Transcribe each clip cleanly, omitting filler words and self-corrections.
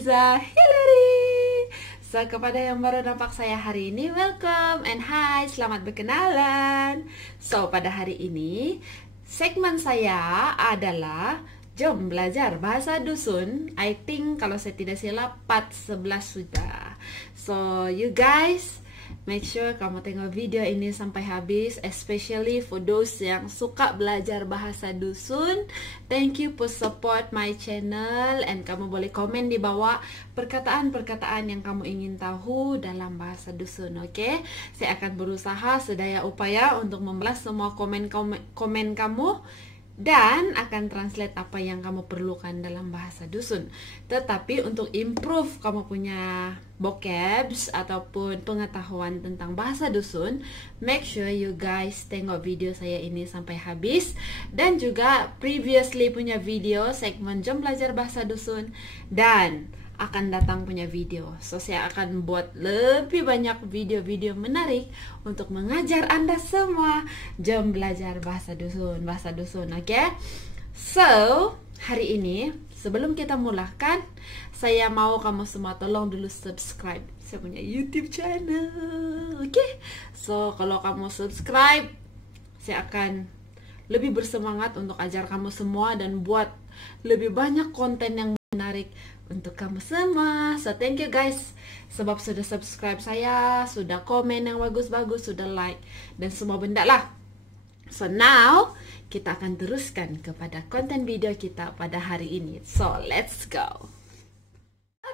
Liza Hillary. So, kepada yang baru nampak saya hari ini, welcome and hi, selamat berkenalan. So, pada hari ini, segmen saya adalah jom belajar bahasa dusun. I think kalau saya tidak silap part 11 sudah. So, you guys make sure kamu tengok video ini sampai habis, especially for those yang suka belajar bahasa dusun. Thank you for support my channel, and kamu boleh komen di bawah perkataan-perkataan yang kamu ingin tahu dalam bahasa dusun, oke? Saya akan berusaha sedaya upaya untuk membalas semua komen kamu dan akan translate apa yang kamu perlukan dalam bahasa dusun. Tetapi untuk improve kamu punya vocabs ataupun pengetahuan tentang bahasa dusun, make sure you guys tengok video saya ini sampai habis. Dan juga previously punya video segmen Jom Belajar Bahasa Dusun dan akan datang punya video. So, saya akan buat lebih banyak video-video menarik untuk mengajar Anda semua jom belajar bahasa dusun, oke? So, hari ini sebelum kita mulakan, saya mau kamu semua tolong dulu subscribe saya punya YouTube channel, oke? So, kalau kamu subscribe, saya akan lebih bersemangat untuk ajar kamu semua dan buat lebih banyak konten yang menarik untuk kamu semua. So thank you guys sebab sudah subscribe saya, sudah komen yang bagus-bagus, sudah like dan semua benda lah. So now kita akan teruskan kepada konten video kita pada hari ini. So let's go.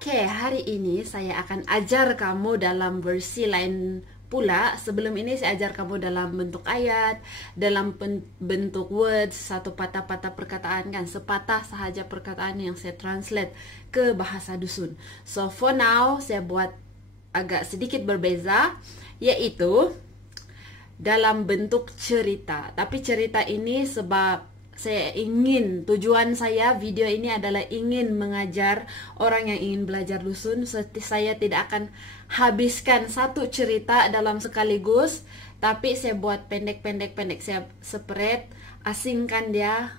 Oke, hari ini saya akan ajar kamu dalam versi lain pula. Sebelum ini saya ajar kamu dalam bentuk ayat, dalam bentuk words, satu patah-patah perkataan kan, sepatah sahaja perkataan yang saya translate ke bahasa dusun. So for now saya buat agak sedikit berbeza, yaitu dalam bentuk cerita. Tapi cerita ini sebab saya ingin, tujuan saya video ini adalah ingin mengajar orang yang ingin belajar dusun. Saya tidak akan habiskan satu cerita dalam sekaligus, tapi saya buat pendek, saya separate, asingkan dia,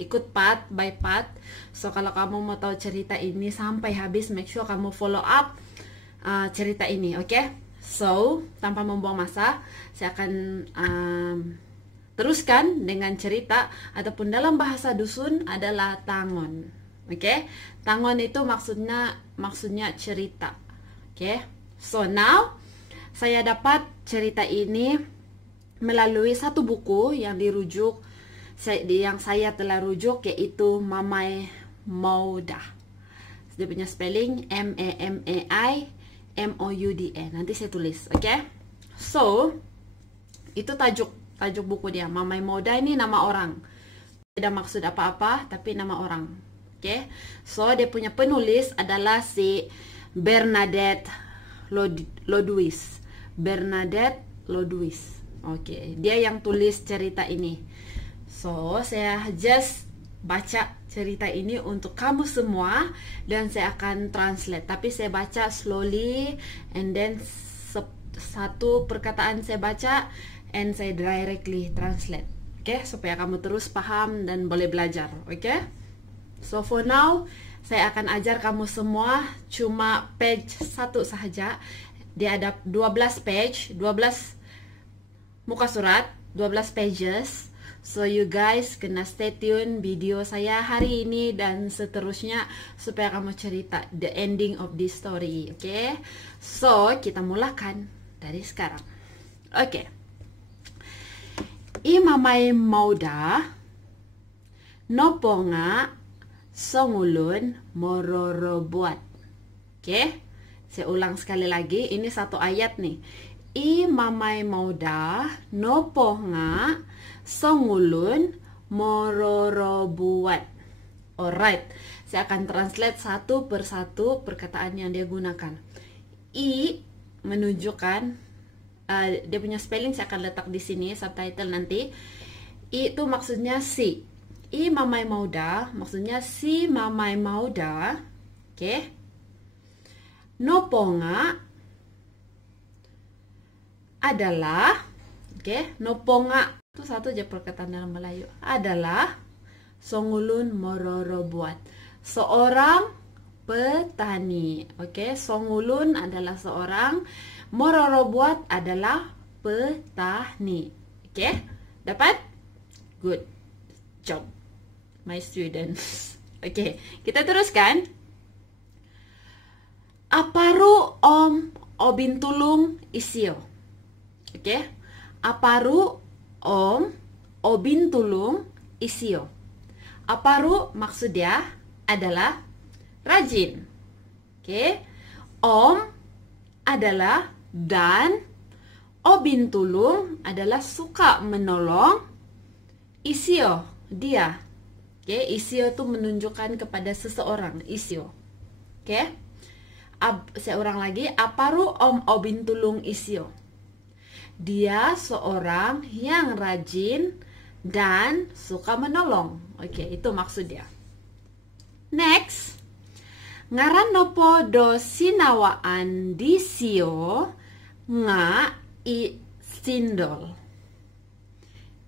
ikut part by part. So kalau kamu mau tahu cerita ini sampai habis, make sure kamu follow up cerita ini, oke? So tanpa membuang masa, saya akan teruskan dengan cerita, ataupun dalam bahasa dusun adalah tangon. Oke? Tangon itu maksudnya cerita. Oke? So now saya dapat cerita ini melalui satu buku yang saya telah rujuk, yaitu Mamai Mauda. Dia punya spelling Mamai Mouda. Nanti saya tulis, oke? So itu tajuk buku dia. Mamai Mauda ini nama orang, tidak maksud apa-apa, tapi nama orang. Oke? So dia punya penulis adalah si Bernadette Lodwis. Oke, dia yang tulis cerita ini. So saya just baca cerita ini untuk kamu semua dan saya akan translate, tapi saya baca slowly and then satu perkataan saya baca and saya directly translate, oke? Supaya kamu terus paham dan boleh belajar, oke? So for now, saya akan ajar kamu semua cuma page 1 sahaja. Dia ada 12 page, 12 muka surat, 12 pages. So you guys kena stay tune video saya hari ini dan seterusnya supaya kamu cerita the ending of this story, oke? So kita mulakan dari sekarang, oke? I Mamai Mauda noponga songulun mororobuat. Oke, saya ulang sekali lagi. Ini satu ayat nih. I Mamai Mauda noponga songulun mororobuat. Alright, saya akan translate satu persatu perkataan yang dia gunakan. I menunjukkan dia punya spelling, saya akan letak di sini subtitle nanti. I itu maksudnya si. I Mamai Mauda maksudnya si Mamai Mauda. Oke. Noponga adalah, oke, noponga itu satu aja perkataan dalam Melayu, adalah songulun mororobuat, seorang petani. Oke, Songulun adalah seorang, Mororobuat adalah petani. Oke, dapat? Good job, my students. Oke, kita teruskan. Aparu om obintulung isio. Oke, aparu om obintulung isio. Aparu maksudnya adalah rajin. Oke, om adalah dan, obintulung adalah suka menolong, isio dia. Oke, isio itu menunjukkan kepada seseorang, isio. Oke, saya ulang lagi, aparu om obintulung isio. Dia seorang yang rajin dan suka menolong. Oke, itu maksudnya. Next, ngaran nopo do sinawaan disio nga i sindol.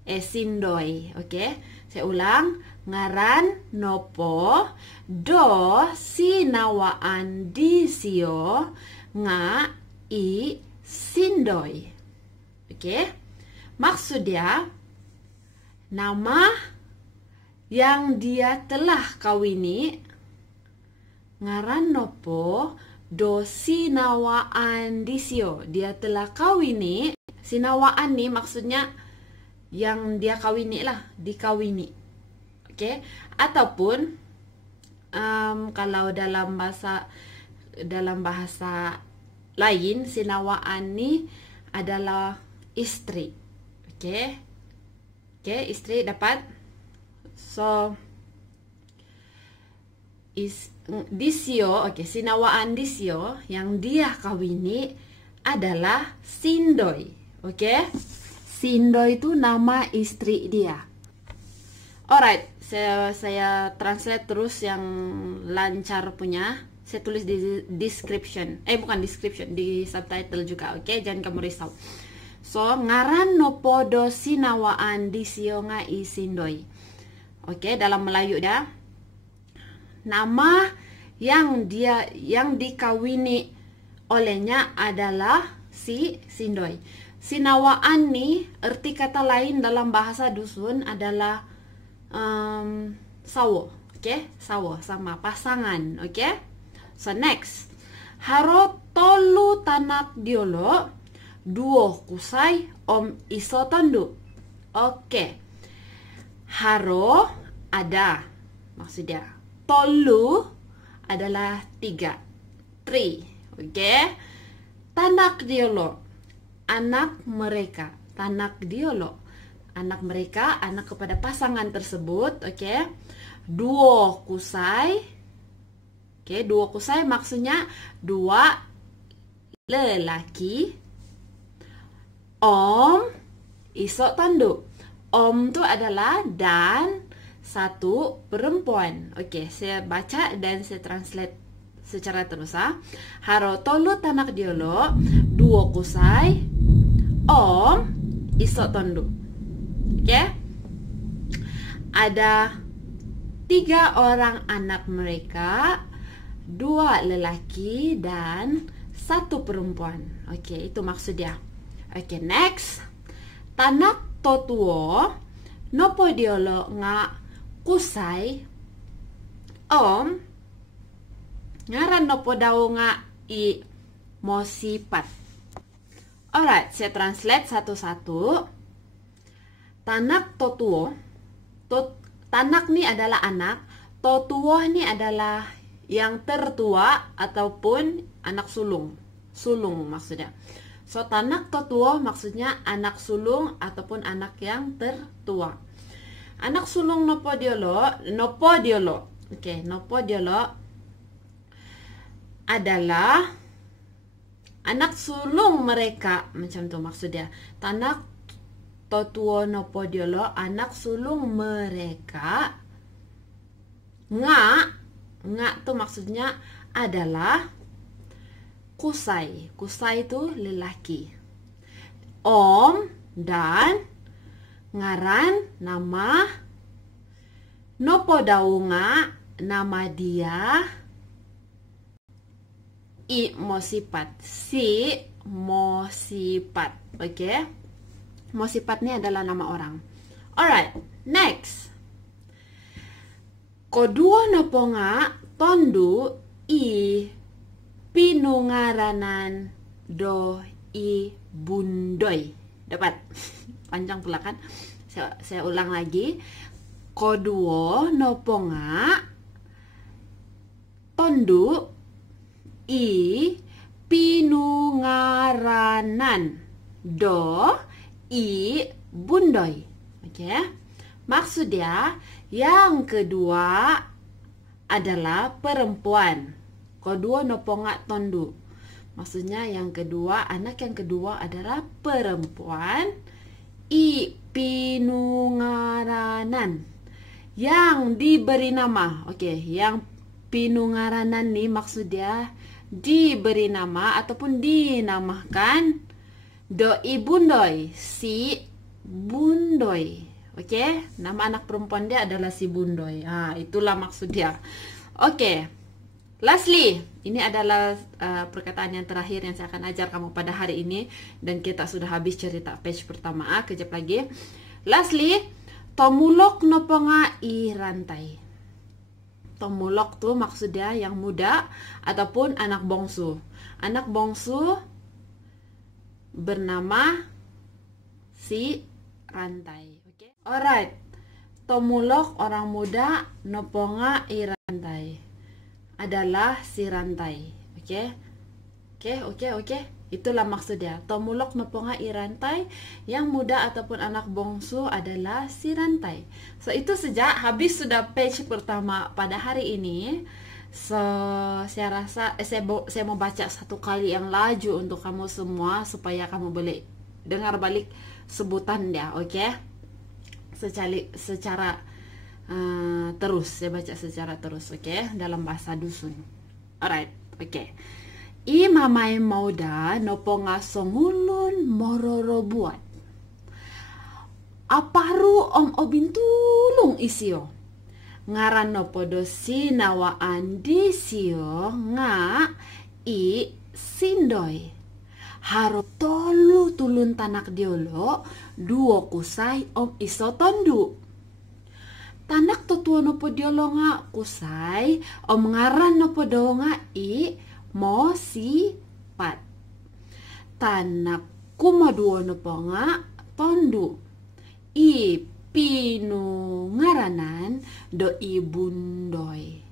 Sindoi. Oke, saya ulang. Ngaran nopo do sinawaan disio nga i sindoi. Oke, maksudnya nama yang dia telah kawini, ngaran nopo do sinawaan disio, dia telah kawini. Sinawaan nih maksudnya yang dia kawini lah, dikawini. Oke, ataupun kalau dalam bahasa lain, sinawaan nih adalah istri. Oke, istri dapat. So disio, sinawaan disio yang dia kawini adalah sindoi. Oke, sindoi itu nama istri dia. Alright, saya translate terus yang lancar punya. Saya tulis di description. Bukan description, di subtitle juga. Oke, jangan kamu risau. So, ngaran nopo do sinawaan disio nga i sindoi. Oke, dalam Melayu dah. Nama yang dikawini olehnya adalah si sindoi. Sinawaan nih, arti kata lain dalam bahasa dusun adalah sawo. Oke, sawo sama pasangan. Oke, so next, haro tolu tanak diolo duo kusai om iso tondu. Oke, haro ada maksudnya, tolu adalah 3, 3. Oke, tanak diolo anak mereka, tanak diolo anak mereka, anak kepada pasangan tersebut. Oke, duo kusai. Oke, duo kusai maksudnya 2 lelaki. Om iso tandu. Om itu adalah dan 1 perempuan. Oke, saya baca dan saya translate secara terus. Haro tolu tanak diolo duo kusai om iso tandu. Oke, ada 3 orang anak mereka, 2 lelaki dan 1 perempuan. Oke, itu maksudnya. Oke, next, tanak totuo nopo diolo nga kusai om ngaran nopo daw nga i mosipat. Alright, saya translate satu-satu. Tanak totuo, tanak nih adalah anak, totuo nih adalah yang tertua ataupun anak sulung, maksudnya. So tanak totuo maksudnya anak sulung ataupun anak yang tertua. Anak sulung nopo diolo. Oke, nopo diolo adalah anak sulung mereka, macam tuh maksudnya. Tanak totuo nopo diolo anak sulung mereka. Nga tuh maksudnya adalah kusai. Kusai itu lelaki. Om dan ngaran nama. Nopo daw nga nama dia I mosipat. Si mosipat. Oke. Mosipat ini adalah nama orang. Alright, next. Kodua noponga tondu I pinungaranan do I bundoy. Dapat? Panjang pula kan? Saya ulang lagi. Kodua noponga tondu I pinungaranan do I bundoy. Oke. Maksudnya yang kedua adalah perempuan. Kedua noponga tondu. Maksudnya yang kedua, anak yang kedua adalah perempuan. I pinungaranan. Yang diberi nama. Oke, yang pinungaranan nih maksudnya diberi nama ataupun dinamakan doi bundoy, si bundoy. Oke, nama anak perempuan dia adalah si bundoy. Itulah maksud dia. Oke, lastly, ini adalah perkataan yang terakhir yang saya akan ajar kamu pada hari ini. Dan kita sudah habis cerita page pertama. Kejap lagi. Lastly, tomulok noponga I rantai. Tomulok tuh maksudnya yang muda ataupun anak bongsu. Anak bongsu bernama si rantai. Oke. Alright. Tomulok orang muda noponga I rantai adalah si rantai. Oke. Itulah maksudnya. Tomulok noponga I rantai, yang muda ataupun anak bongsu adalah si rantai. So itu saja, habis sudah page pertama pada hari ini. So saya rasa saya mau baca satu kali yang laju untuk kamu semua supaya kamu boleh dengar balik sebutan dia. Oke. Secara terus, saya baca secara terus, oke, dalam bahasa dusun. Alright, oke. I mamai mauda noponga songulun mororo buat. Aparu om obintulung isio. Ngaran nopodo sinawaan di sio nga I sindoy. Haro tolu tulun tanak diolo duo kusai om iso tondu. Tanak totuo nopo diolo nga kusai om ngaran nopo do nga I mosipat. Tanak kumaduo nopo nga tondu. I pinungaranan do I bundoy.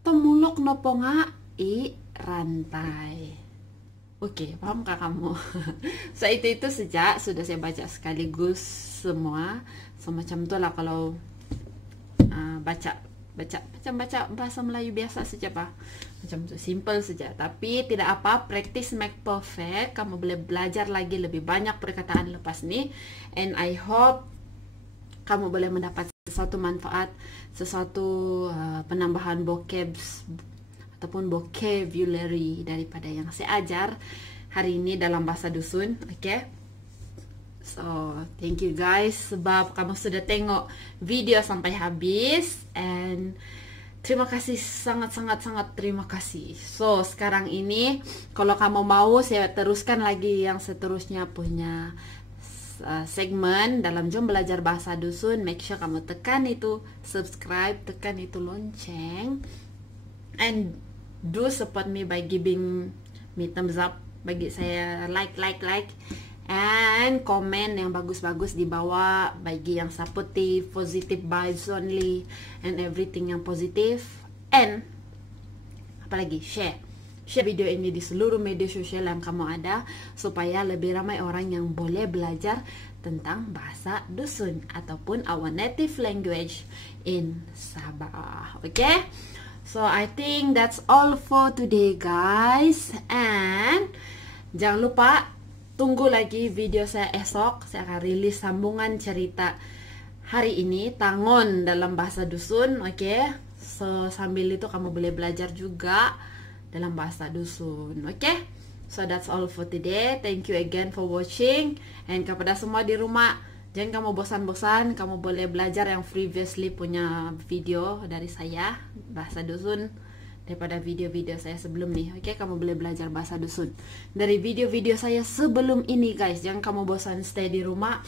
Temulok nopo nga I rantai. Oke, pahamkah kamu? So itu saja sudah saya baca sekaligus semua. Semacam itulah kalau baca bahasa Melayu biasa saja, Pak. Macam itu, simple saja. Tapi tidak apa, practice make perfect. Kamu boleh belajar lagi lebih banyak perkataan lepas ini. And I hope kamu boleh mendapat sesuatu manfaat, sesuatu penambahan vocabs ataupun vocabulary daripada yang saya ajar hari ini dalam bahasa dusun. Oke. So, thank you guys sebab kamu sudah tengok video sampai habis, and terima kasih, sangat terima kasih. So, sekarang ini kalau kamu mau saya teruskan lagi yang seterusnya punya segmen dalam Jom Belajar Bahasa Dusun. Make sure kamu tekan itu subscribe, tekan itu lonceng, and do support me by giving me thumbs up, bagi saya like, and komen yang bagus-bagus di bawah, bagi yang supportive, positive vibes only, and everything yang positif. And apalagi share video ini di seluruh media sosial yang kamu ada, supaya lebih ramai orang yang boleh belajar tentang bahasa dusun ataupun our native language in Sabah. Okay? So I think that's all for today guys, and jangan lupa tunggu lagi video saya esok. Saya akan rilis sambungan cerita hari ini, Tangon dalam bahasa dusun. Oke. So sambil itu kamu boleh belajar juga dalam bahasa dusun. Oke. So that's all for today. Thank you again for watching, and kepada semua di rumah, jangan kamu bosan-bosan, kamu boleh belajar yang previously punya video dari saya bahasa dusun daripada video-video saya sebelum nih. Oke, kamu boleh belajar bahasa dusun dari video-video saya sebelum ini guys. Jangan kamu bosan stay di rumah,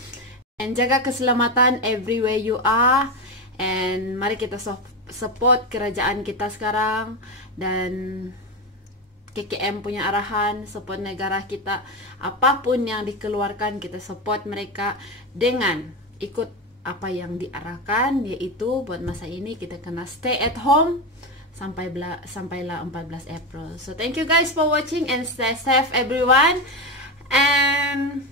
and jaga keselamatan everywhere you are. And mari kita support kerajaan kita sekarang, dan KKM punya arahan, support negara kita. Apapun yang dikeluarkan, kita support mereka dengan ikut apa yang diarahkan, yaitu buat masa ini kita kena stay at home sampailah 14 April. So thank you guys for watching, and stay safe everyone, and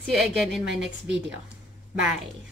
see you again in my next video. Bye.